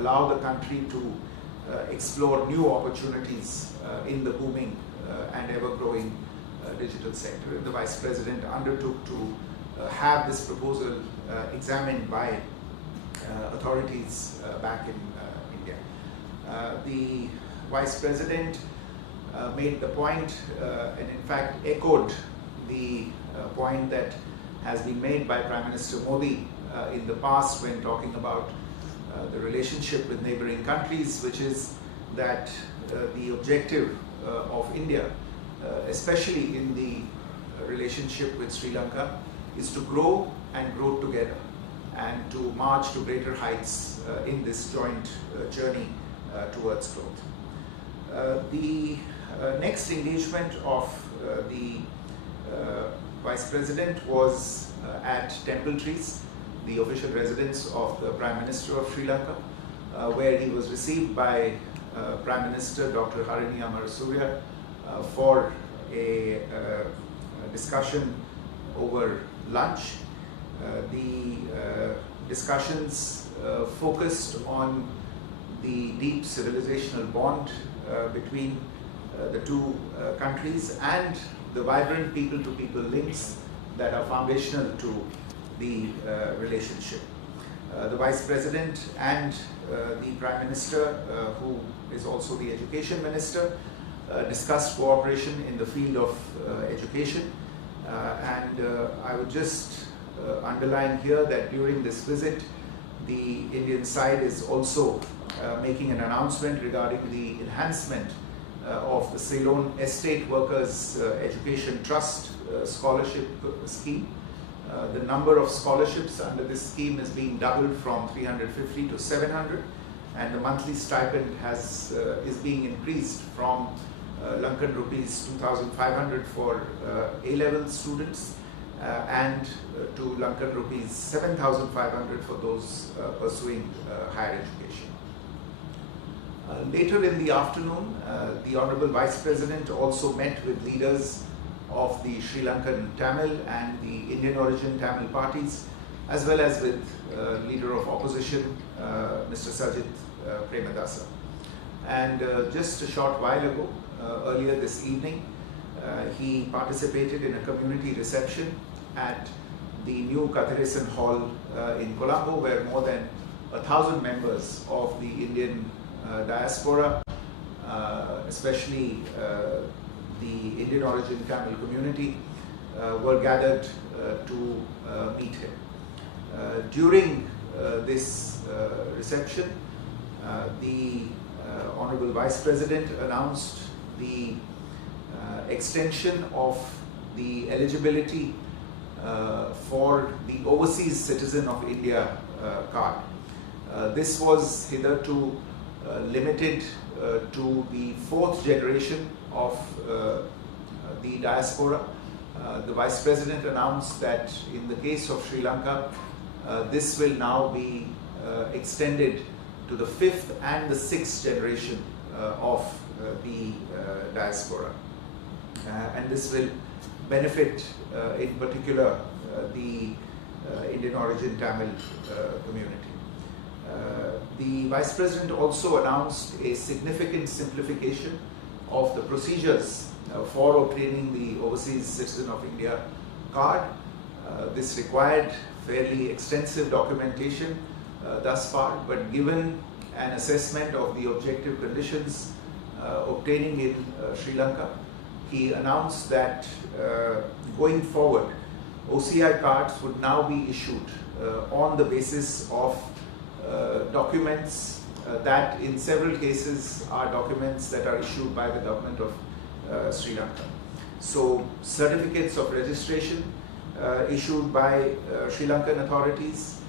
allow the country to explore new opportunities in the booming and ever-growing digital sector. And the Vice President undertook to have this proposal examined by authorities back in India. The Vice President made the point and in fact echoed the point that has been made by Prime Minister Modi in the past when talking about the relationship with neighboring countries, which is that the objective of India, especially in the relationship with Sri Lanka, is to grow and grow together and to march to greater heights in this joint journey towards growth. The next engagement of the Vice President was at Temple Trees, the official residence of the Prime Minister of Sri Lanka, where he was received by Prime Minister Dr. Harini Amarasuriya for a discussion over lunch. The discussions focused on the deep civilizational bond between the two countries and the vibrant people-to-people links that are foundational to the relationship. The Vice President and the Prime Minister, who is also the Education Minister, discussed cooperation in the field of education. And I would just underline here that during this visit, the Indian side is also making an announcement regarding the enhancement of the Ceylon Estate Workers Education Trust Scholarship Scheme. The number of scholarships under this scheme is being doubled from 350 to 700, and the monthly stipend is being increased from Lankan rupees 2,500 for A-level students and to Lankan rupees 7,500 for those pursuing higher education. Later in the afternoon, the Honorable Vice President also met with leaders of the Sri Lankan Tamil and the Indian origin Tamil parties, as well as with leader of opposition, Mr. Sajith Premadasa. And just a short while ago, earlier this evening, he participated in a community reception at the new Kathiresan Hall in Colombo, where more than 1,000 members of the Indian diaspora, especially the Indian origin Tamil community, were gathered to meet him. During this reception, the Honorable Vice President announced the extension of the eligibility for the Overseas Citizen of India card. This was hitherto limited to the fourth generation of the diaspora. The Vice President announced that in the case of Sri Lanka, this will now be extended to the fifth and the sixth generation of the diaspora. And this will benefit in particular the Indian origin Tamil community. The Vice President also announced a significant simplification of the procedures for obtaining the Overseas Citizen of India card. This required fairly extensive documentation thus far, but given an assessment of the objective conditions obtaining in Sri Lanka, he announced that going forward, OCI cards would now be issued on the basis of documents that in several cases are documents that are issued by the government of Sri Lanka. So certificates of registration issued by Sri Lankan authorities,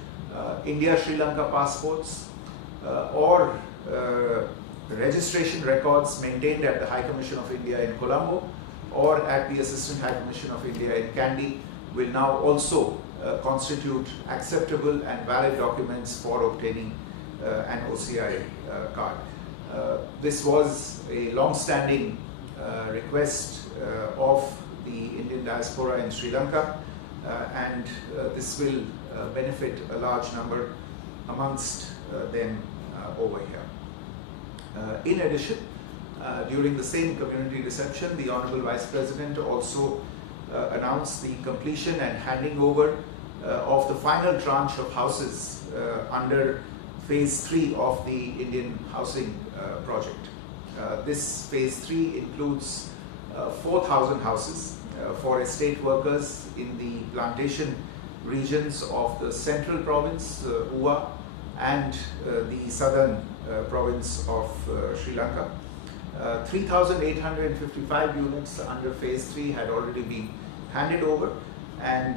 India-Sri Lanka passports, or registration records maintained at the High Commission of India in Colombo or at the Assistant High Commission of India in Kandy will now also constitute acceptable and valid documents for obtaining an OCI card. This was a long-standing request of the Indian diaspora in Sri Lanka, and this will benefit a large number amongst them over here. In addition, during the same community reception, the Honorable Vice President also announced the completion and handing over of the final tranche of houses under phase 3 of the Indian housing project. This phase 3 includes 4,000 houses for estate workers in the plantation regions of the central province, Uva, and the southern province of Sri Lanka. 3,855 units under phase 3 had already been handed over, and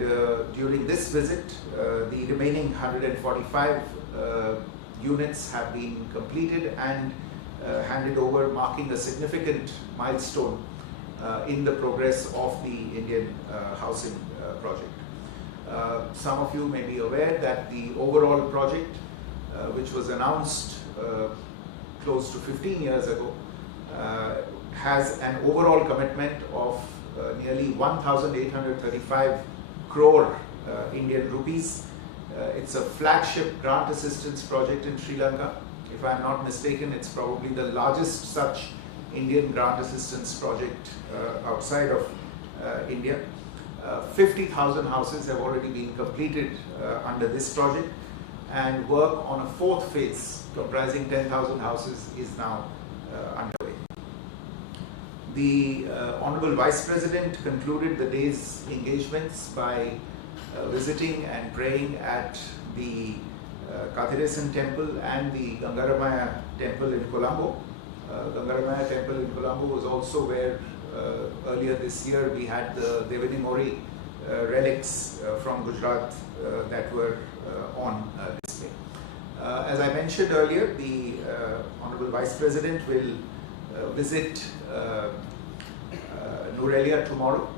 during this visit the remaining 145 units have been completed and handed over, marking a significant milestone in the progress of the Indian housing project. Some of you may be aware that the overall project, which was announced close to 15 years ago, has an overall commitment of nearly 1,835 crore Indian rupees. It's a flagship grant assistance project in Sri Lanka. If I'm not mistaken, it's probably the largest such Indian grant assistance project outside of India. 50,000 houses have already been completed under this project, and work on a fourth phase comprising 10,000 houses is now underway. The Honorable Vice President concluded the day's engagements by visiting and praying at the Kathiresan Temple and the Gangaramaya Temple in Colombo. Gangaramaya Temple in Colombo was also where earlier this year we had the Devani Mori relics from Gujarat that were on display. As I mentioned earlier, the Honorable Vice President will visit Nurelia tomorrow.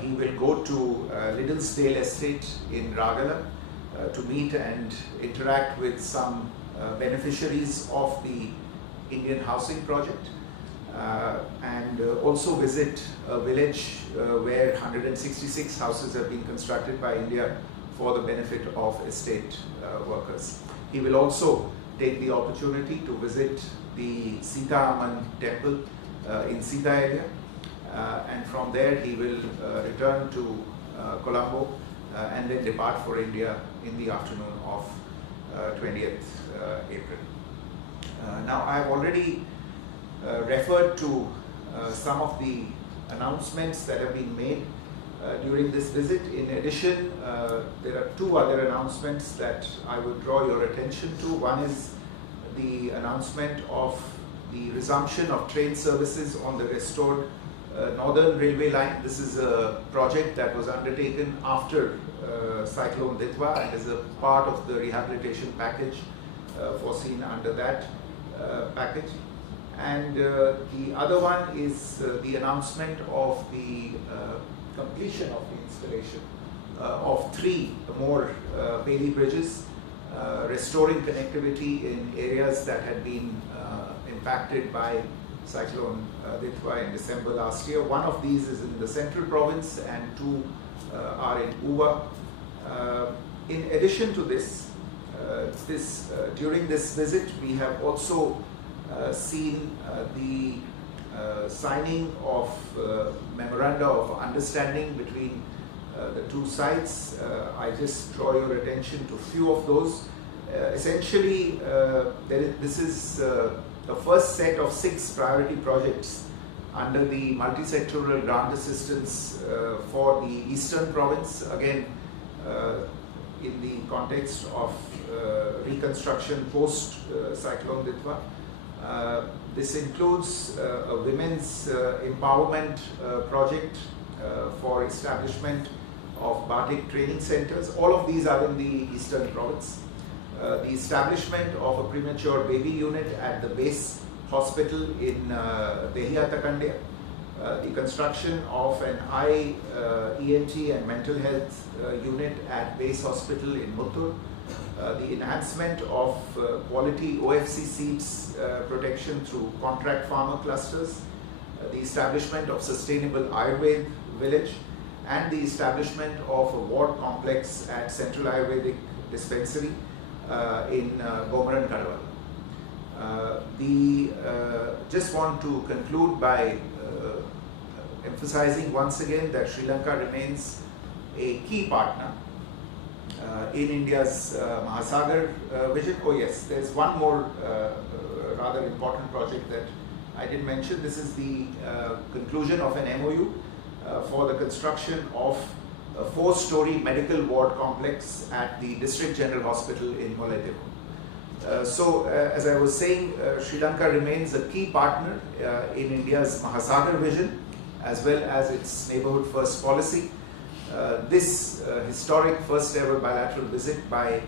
He will go to Liddlesdale Estate in Ragala to meet and interact with some beneficiaries of the Indian housing project, and also visit a village where 166 houses have been constructed by India for the benefit of estate workers. He will also take the opportunity to visit the Sita Aman temple in Sita area, and from there he will return to Colombo and then depart for India in the afternoon of 20th April. Now, I have already referred to some of the announcements that have been made during this visit. In addition, there are two other announcements that I will draw your attention to. One is the announcement of the resumption of train services on the restored Northern Railway line. This is a project that was undertaken after Cyclone Ditwa and is a part of the rehabilitation package foreseen under that package. And the other one is the announcement of the completion of the installation of 3 more Bailey bridges, restoring connectivity in areas that had been impacted by Cyclone Ditwa in December last year. One of these is in the central province and 2 are in Uva. In addition to this, during this visit we have also seen the signing of memoranda of understanding between the two sides. I just draw your attention to a few of those. Essentially, this is the first set of 6 priority projects under the multi-sectoral grant assistance for the eastern province, again in the context of reconstruction post Cyclone Ditwa. This includes a women's empowerment project for establishment of batik training centers. All of these are in the eastern province. The establishment of a premature baby unit at the base hospital in Dehiyata Kandia, the construction of an eye, ENT and mental health unit at base hospital in Muttur, the enhancement of quality OFC seeds protection through contract farmer clusters, the establishment of sustainable Ayurveda village, and the establishment of a ward complex at Central Ayurvedic Dispensary in Gomaran Kadwal. Just want to conclude by emphasizing once again that Sri Lanka remains a key partner in India's Mahasagar vision. Oh yes, there's one more rather important project that I didn't mention. This is the conclusion of an MOU for the construction of a 4-story medical ward complex at the District General Hospital in Mullaitivu. As I was saying, Sri Lanka remains a key partner in India's Mahasagar vision as well as its neighborhood first policy. This historic first ever bilateral visit by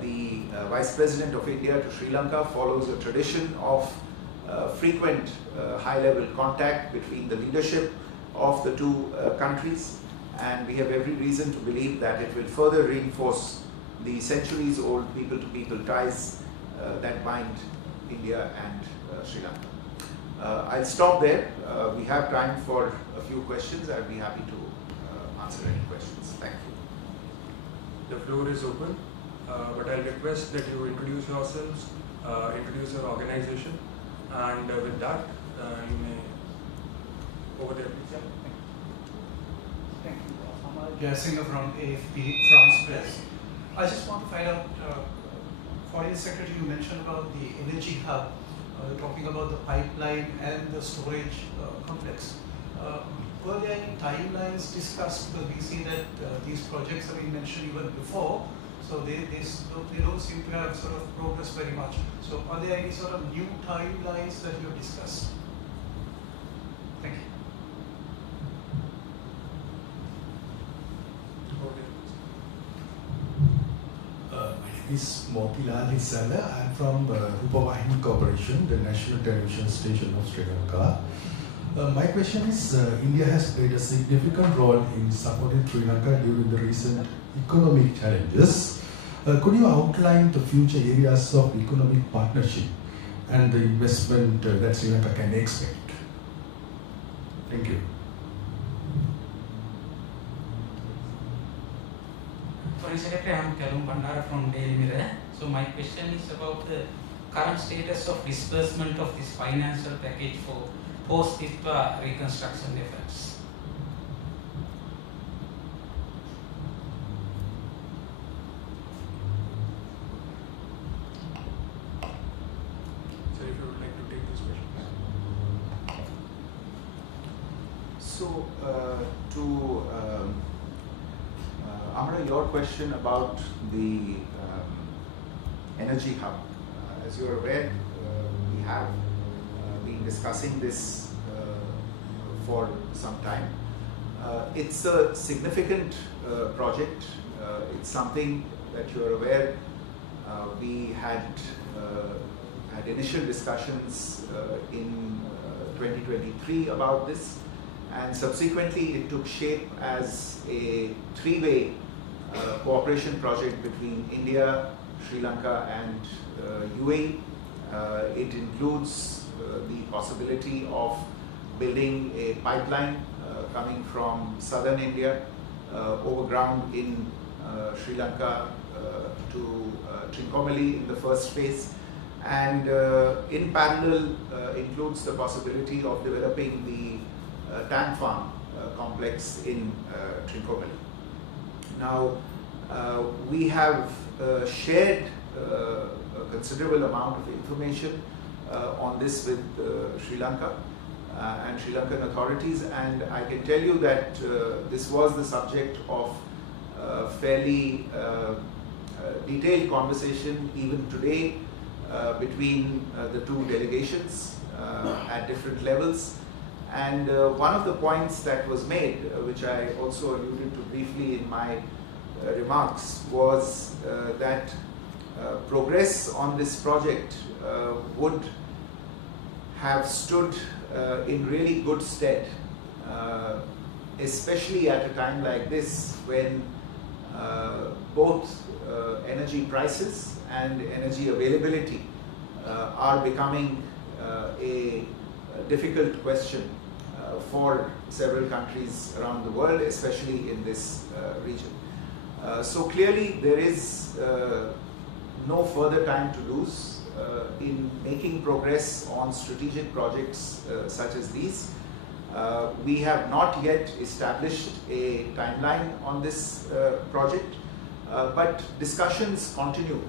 the Vice President of India to Sri Lanka follows a tradition of frequent high-level contact between the leadership of the two countries, and we have every reason to believe that it will further reinforce the centuries-old people-to-people ties that bind India and Sri Lanka. I'll stop there. We have time for a few questions. I'd be happy to answer any questions. Thank you. The floor is open, but I'll request that you introduce yourselves, introduce your organization, and with that, you may over there, please. Thank you. Jayasingh from AFP France Press. I just want to find out, Foreign Secretary, you mentioned about the energy hub, talking about the pipeline and the storage complex. Were there any timelines discussed? Because we see that these projects have been mentioned even before, so they don't seem to have sort of progressed very much. So are there any sort of new timelines that you have discussed? Thank you. Is Motilal Isala. I'm from Rupavahini Corporation, the national television station of Sri Lanka. My question is, India has played a significant role in supporting Sri Lanka during the recent economic challenges. Could you outline the future areas of economic partnership and the investment that Sri Lanka can expect? Thank you. Foreign Secretary, I am Kalum Bandara from Daily Mirror. So my question is about the current status of disbursement of this financial package for post-ISPA reconstruction efforts. Sir, if you would like to take this question. So, Amra, your question about the energy hub. As you're aware, we have been discussing this for some time. It's a significant project. It's something that you're aware. We had initial discussions in 2023 about this, and subsequently it took shape as a 3-way cooperation project between India, Sri Lanka and UAE. It includes the possibility of building a pipeline coming from southern India over ground in Sri Lanka to Trincomalee in the first phase, and in parallel includes the possibility of developing the tank farm complex in Trincomalee. Now, we have shared a considerable amount of information on this with Sri Lanka and Sri Lankan authorities, and I can tell you that this was the subject of fairly detailed conversation even today between the two delegations at different levels. And one of the points that was made, which I also alluded to briefly in my remarks, was that progress on this project would have stood in really good stead, especially at a time like this when both energy prices and energy availability are becoming a difficult question for several countries around the world, especially in this region. So clearly there is no further time to lose. in making progress on strategic projects such as these. We have not yet established a timeline on this project, but discussions continue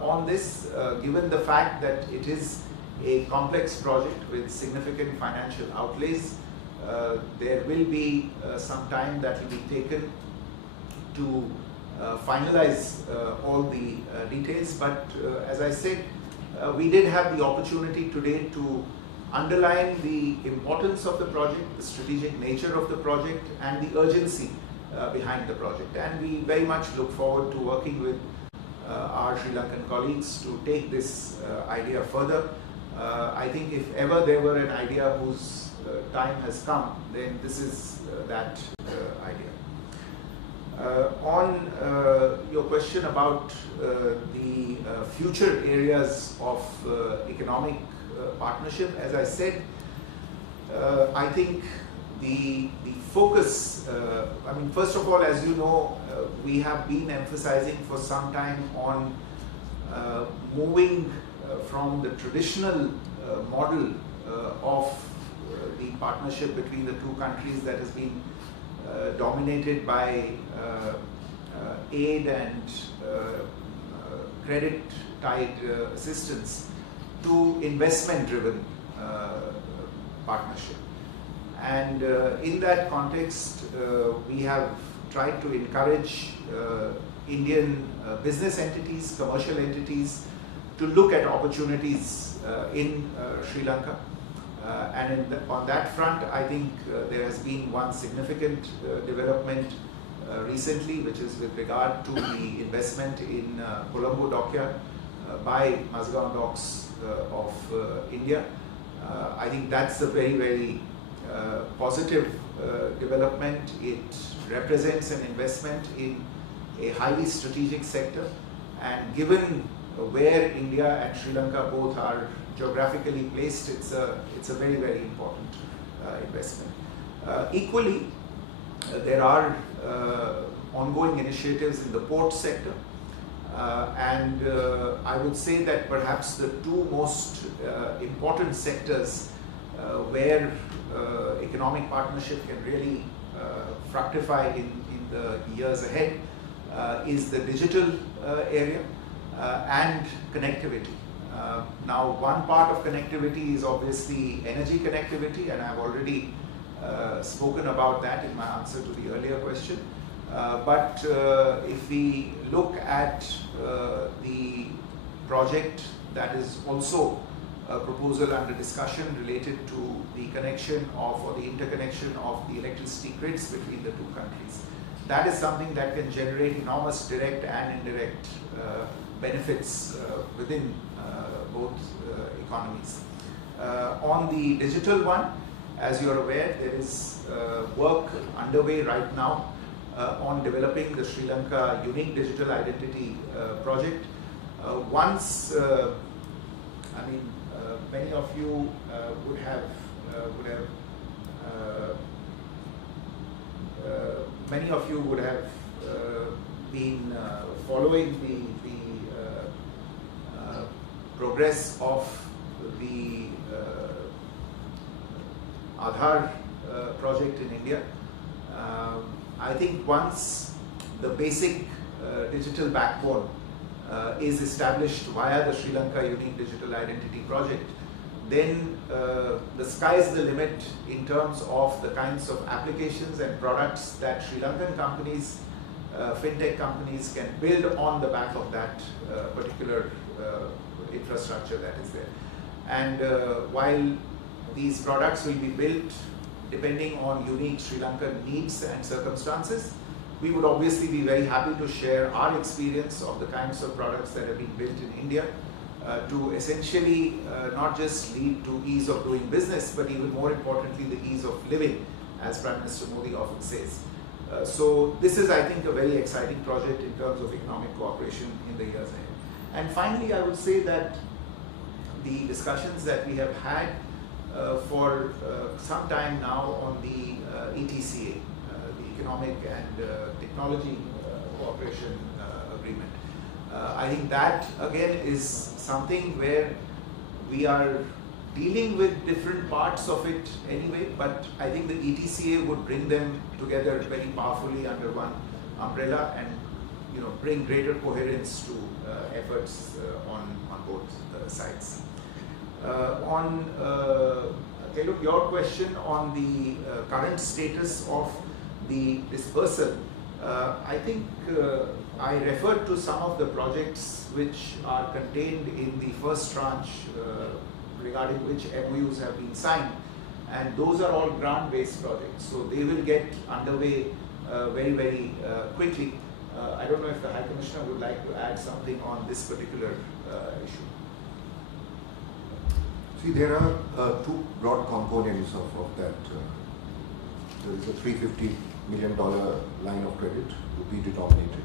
on this, given the fact that it is a complex project with significant financial outlays. There will be some time that will be taken to finalize all the details, but as I said, we did have the opportunity today to underline the importance of the project, the strategic nature of the project, and the urgency behind the project. And we very much look forward to working with our Sri Lankan colleagues to take this idea further. I think if ever there were an idea whose time has come, then this is that idea. On your question about the future areas of economic partnership, as I said, I think the focus, I mean, first of all, as you know, we have been emphasizing for some time on moving from the traditional model of the partnership between the two countries that has been dominated by aid and credit-tied assistance to investment-driven partnership. And in that context, we have tried to encourage Indian business entities, commercial entities, to look at opportunities in Sri Lanka. And on that front, I think there has been one significant development recently, which is with regard to the investment in Colombo Dockyard by Mazgaon Docks of India. I think that's a very, very positive development. It represents an investment in a highly strategic sector, and given where India and Sri Lanka both are geographically placed, it's a very, very important investment. Equally, there are ongoing initiatives in the port sector, and I would say that perhaps the two most important sectors where economic partnership can really fructify in the years ahead is the digital area and connectivity. Now, one part of connectivity is obviously energy connectivity, and I've already spoken about that in my answer to the earlier question. But if we look at the project that is also a proposal under discussion related to the connection of, or the interconnection of the electricity grids between the two countries, that is something that can generate enormous direct and indirect benefits within both economies. On the digital one, as you're aware, there is work underway right now on developing the Sri Lanka Unique Digital Identity project. Once, I mean, many of you would have been following the progress of the Aadhaar project in India. I think once the basic digital backbone is established via the Sri Lanka Unique Digital Identity project, then the sky is the limit in terms of the kinds of applications and products that Sri Lankan companies, fintech companies, can build on the back of that particular infrastructure that is there. And while these products will be built depending on unique Sri Lankan needs and circumstances, we would obviously be very happy to share our experience of the kinds of products that have been built in India to essentially not just lead to ease of doing business, but even more importantly, the ease of living, as Prime Minister Modi often says. So this is, I think, a very exciting project in terms of economic cooperation in the years ahead. And finally, I would say that the discussions that we have had for some time now on the ETCA, the Economic and Technology Cooperation Agreement. I think that again is something where we are dealing with different parts of it anyway, but I think the ETCA would bring them together very powerfully under one umbrella and bring greater coherence to efforts on both sides. On Keluk, your question on the current status of the dispersal, I think I referred to some of the projects which are contained in the first tranche regarding which MOUs have been signed, and those are all grant-based projects, so they will get underway very, very quickly. I don't know if the High Commissioner would like to add something on this particular issue. See, there are two broad components of that. There is a $350 million line of credit, rupee denominated,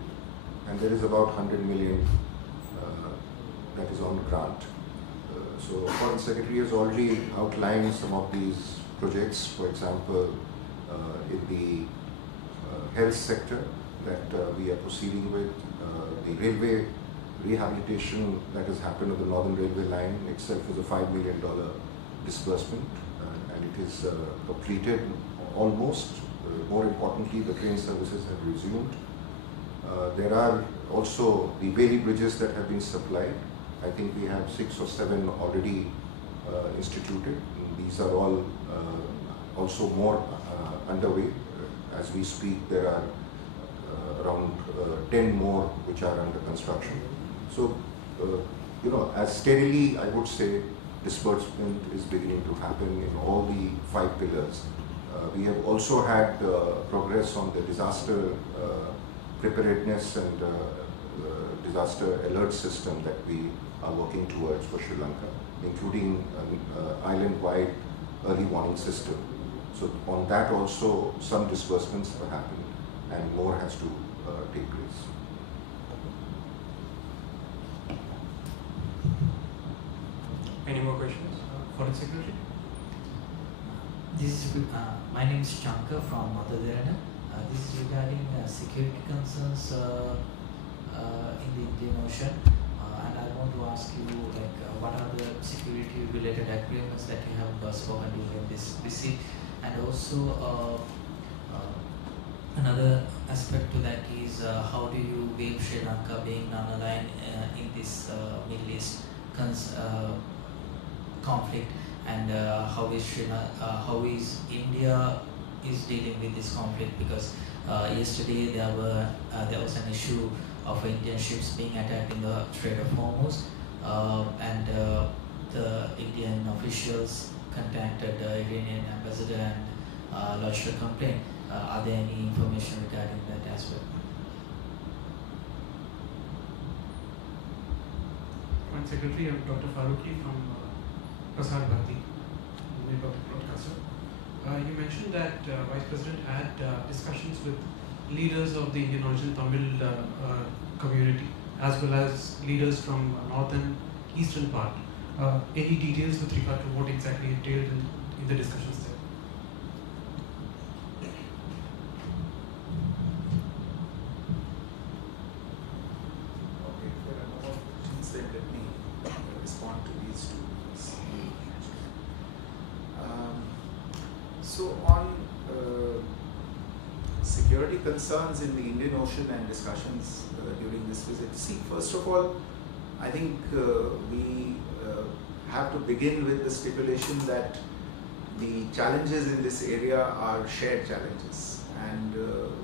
and there is about 100 million that is on grant. So Foreign Secretary has already outlined some of these projects, for example, in the health sector that we are proceeding with, the railway rehabilitation that has happened on the Northern Railway line itself is a $5 million disbursement, and it is completed almost. More importantly, the train services have resumed. There are also the Bailey bridges that have been supplied. I think we have 6 or 7 already instituted. These are all also more underway. As we speak, there are around 10 more which are under construction. So, as steadily, I would say, disbursement is beginning to happen in all the 5 pillars. We have also had progress on the disaster preparedness and disaster alert system that we are working towards for Sri Lanka, including an island-wide early warning system. So on that also some disbursements have happened and more has to take place. Any more questions? Foreign Secretary? This is, my name is Shankar from Mataderana. This is regarding security concerns in the Indian Ocean. And I want to ask you, what are the security-related agreements that you have spoken during this visit? And also, another aspect to that is how do you view Sri Lanka being non-aligned in this Middle East conflict, and how is India is dealing with this conflict? Because yesterday there was an issue of Indian ships being attacked in the Strait of Hormuz, and the Indian officials contacted the Iranian ambassador and lodged a complaint. Are there any information regarding that as well? Foreign Secretary, I'm Dr. Faruqi from Prasar Bharati, public broadcaster. You mentioned that Vice President had discussions with leaders of the Indian origin Tamil community, as well as leaders from north and eastern part. Any details with regard to what exactly entailed in the discussions there? Okay, if there are no more questions, then let me respond to these two. So on security concerns in the Indian Ocean and discussions during this visit. See, first of all, I think we have to begin with the stipulation that the challenges in this area are shared challenges, and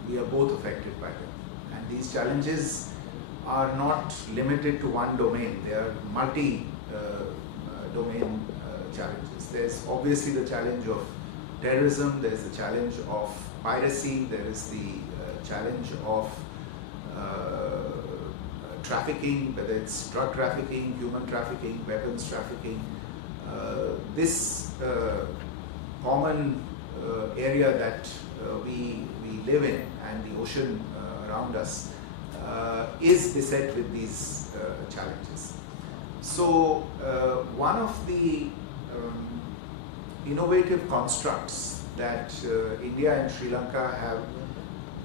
we are both affected by them. And these challenges are not limited to one domain. They are multi-domain challenges. There's obviously the challenge of terrorism, there is the challenge of piracy, there is the challenge of trafficking, whether it's drug trafficking, human trafficking, weapons trafficking. This common area that we live in and the ocean around us is beset with these challenges. So one of the innovative constructs that India and Sri Lanka have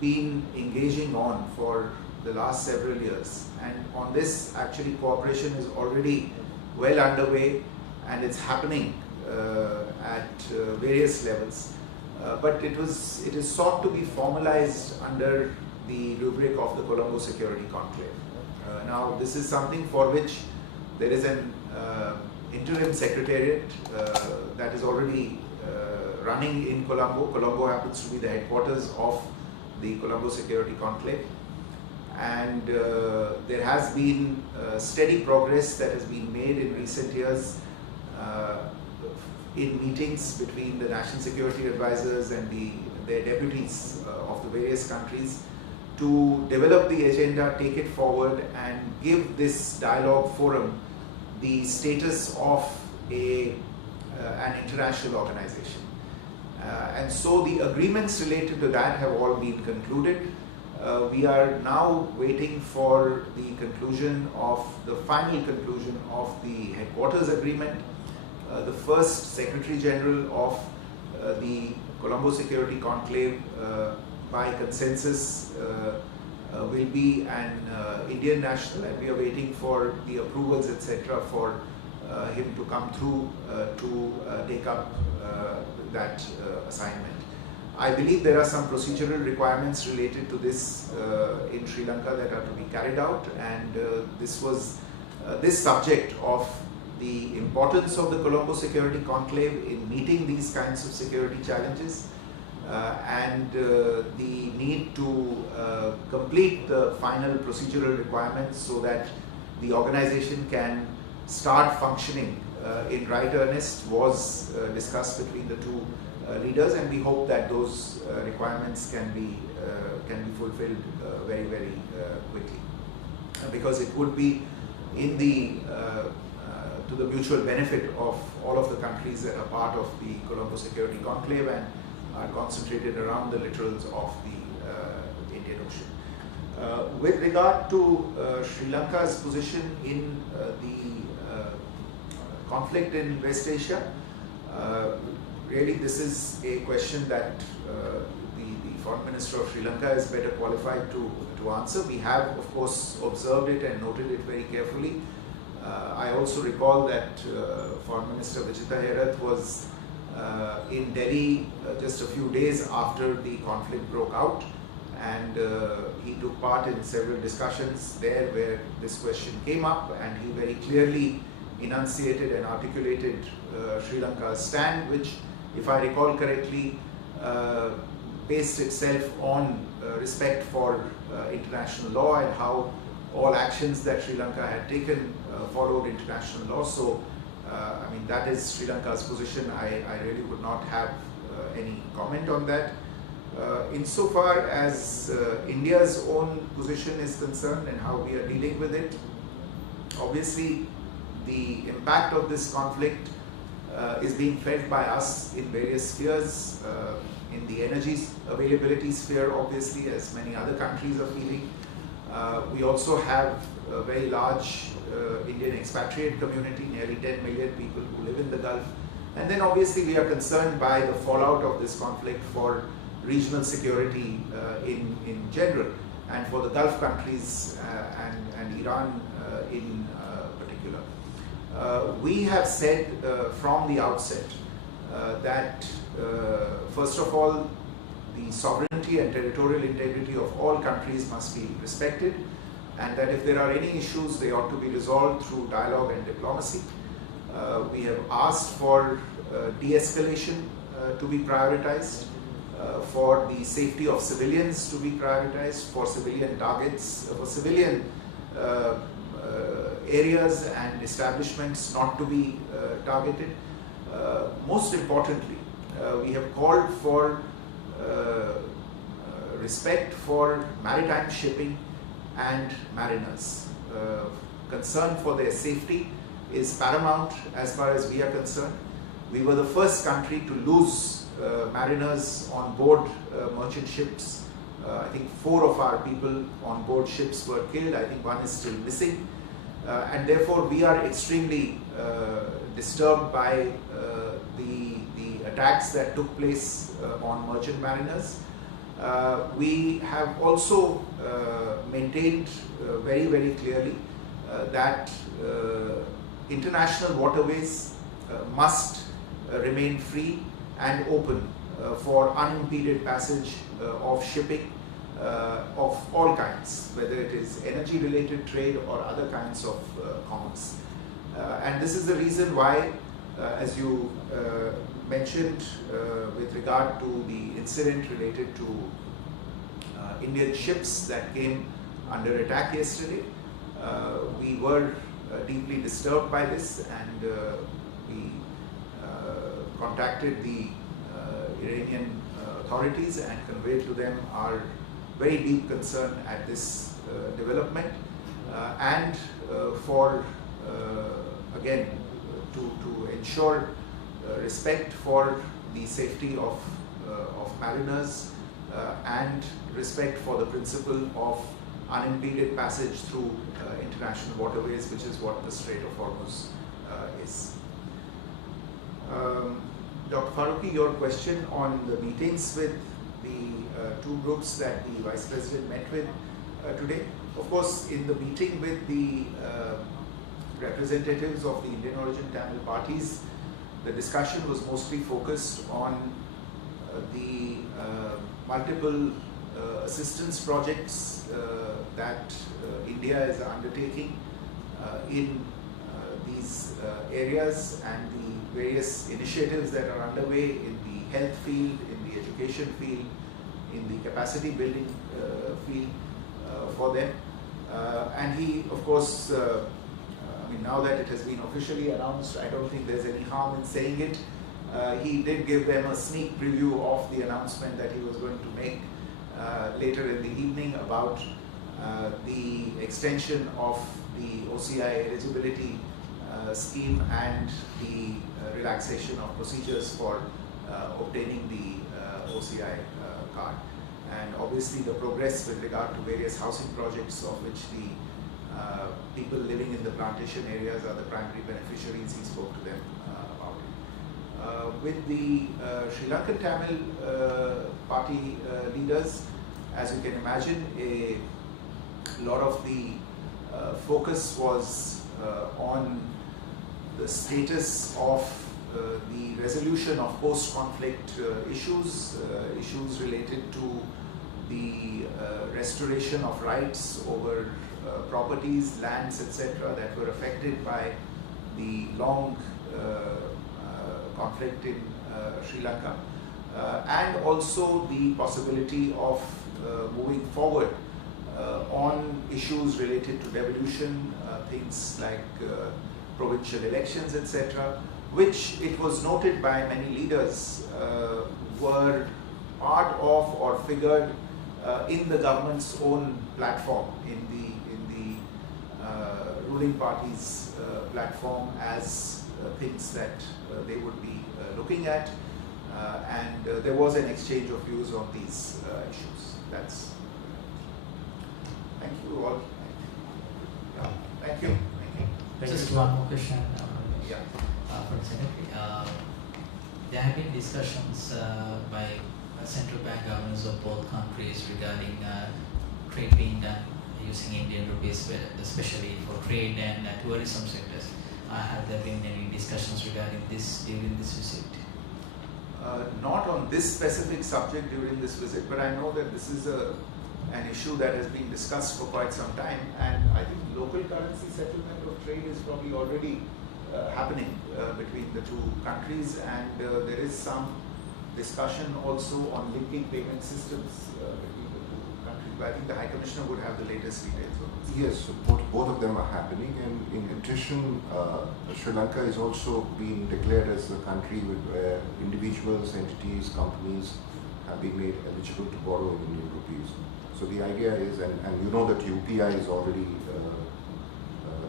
been engaging on for the last several years, and on this actually cooperation is already well underway, and it's happening at various levels. But it is sought to be formalized under the rubric of the Colombo Security Conclave. Now, this is something for which there is an interim secretariat that is already running in Colombo. Colombo happens to be the headquarters of the Colombo Security Conclave, and there has been steady progress that has been made in recent years in meetings between the national security advisors and their deputies of the various countries to develop the agenda, take it forward, and give this dialogue forum the status of an international organization. And so the agreements related to that have all been concluded. We are now waiting for the final conclusion of the headquarters agreement. The first Secretary General of the Colombo Security Conclave, by consensus, will be an Indian national, and we are waiting for the approvals, etc., for him to come through to take up that assignment. I believe there are some procedural requirements related to this in Sri Lanka that are to be carried out, and this subject of the importance of the Colombo Security Conclave in meeting these kinds of security challenges and the need to complete the final procedural requirements so that the organization can start functioning in right earnest was discussed between the two leaders, and we hope that those requirements can be fulfilled very, very quickly, because it would be in the to the mutual benefit of all of the countries that are part of the Colombo Security Conclave and are concentrated around the littorals of the Indian Ocean. With regard to Sri Lanka's position in the conflict in West Asia, really this is a question that the Foreign Minister of Sri Lanka is better qualified to answer. We have, of course, observed it and noted it very carefully. I also recall that Foreign Minister Vijita Herath was in Delhi just a few days after the conflict broke out, and he took part in several discussions there where this question came up, and he very clearly enunciated and articulated Sri Lanka's stand, which, if I recall correctly, based itself on respect for international law and how all actions that Sri Lanka had taken followed international law. So, I mean, that is Sri Lanka's position. I really would not have any comment on that. Insofar as India's own position is concerned and how we are dealing with it, obviously the impact of this conflict is being felt by us in various spheres, in the energy availability sphere, obviously, as many other countries are feeling. We also have a very large Indian expatriate community, nearly 10 million people who live in the Gulf. And then obviously we are concerned by the fallout of this conflict for regional security in general, and for the Gulf countries and Iran in particular. We have said from the outset that first of all, the sovereignty and territorial integrity of all countries must be respected, and that if there are any issues, they ought to be resolved through dialogue and diplomacy. We have asked for de-escalation to be prioritized, for the safety of civilians to be prioritized, for civilian targets, for civilian areas and establishments not to be targeted. Most importantly, we have called for respect for maritime shipping and mariners. Concern for their safety is paramount as far as we are concerned. We were the first country to lose mariners on board merchant ships. I think 4 of our people on board ships were killed. I think 1 is still missing. And therefore we are extremely disturbed by the attacks that took place on merchant mariners. We have also maintained very, very clearly that international waterways must remain free and open for unimpeded passage of shipping of all kinds, whether it is energy related trade or other kinds of commerce. And this is the reason why, as you mentioned with regard to the incident related to Indian ships that came under attack yesterday, we were deeply disturbed by this, and we contacted the Iranian authorities and conveyed to them our very deep concern at this development, and for again to ensure respect for the safety of mariners and respect for the principle of unimpeded passage through international waterways, which is what the Strait of Hormuz is. Dr. Farooqi, your question on the meetings with the two groups that the Vice President met with today. Of course, in the meeting with the representatives of the Indian origin Tamil parties, the discussion was mostly focused on the multiple assistance projects that India is undertaking in these areas, and the various initiatives that are underway in the health field, in the education field, in the capacity building field for them. And he, of course, I mean, now that it has been officially announced, I don't think there's any harm in saying it. He did give them a sneak preview of the announcement that he was going to make later in the evening about the extension of the OCI eligibility scheme and the relaxation of procedures for obtaining the OCI card. And obviously the progress with regard to various housing projects, of which the people living in the plantation areas are the primary beneficiaries. He spoke to them about it. With the Sri Lankan Tamil party leaders, as you can imagine, a lot of the focus was on the status of the resolution of post-conflict issues, issues related to the restoration of rights over properties, lands, etc., that were affected by the long conflict in Sri Lanka, and also the possibility of moving forward on issues related to devolution, things like provincial elections, etc., which it was noted by many leaders were part of or figured in the government's own platform, in the ruling party's platform, as things that they would be looking at, and there was an exchange of views on these issues. That's. Thank you all. Yeah. Thank you. Just one more question. Yeah. From Secretary. There have been discussions by central bank governors of both countries regarding trade being done using Indian rupees, especially for trade and tourism sectors. Have there been any discussions regarding this during this visit? Not on this specific subject during this visit, but I know that this is an issue that has been discussed for quite some time, and I think local currency settlement of trade is probably already happening between the two countries, and there is some discussion also on linking payment systems between the two countries. But I think the High Commissioner would have the latest details on this. Yes, both of them are happening, and in addition, Sri Lanka is also being declared as a country where individuals, entities, companies have been made eligible to borrow in Indian rupees. So the idea is, and you know that UPI is already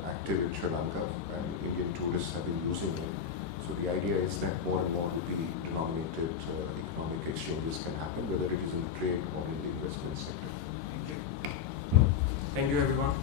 active in Sri Lanka, and Indian tourists have been using it. So the idea is that more and more rupee denominated economic exchanges can happen, whether it is in the trade or in the investment sector. Thank you. Thank you, everyone.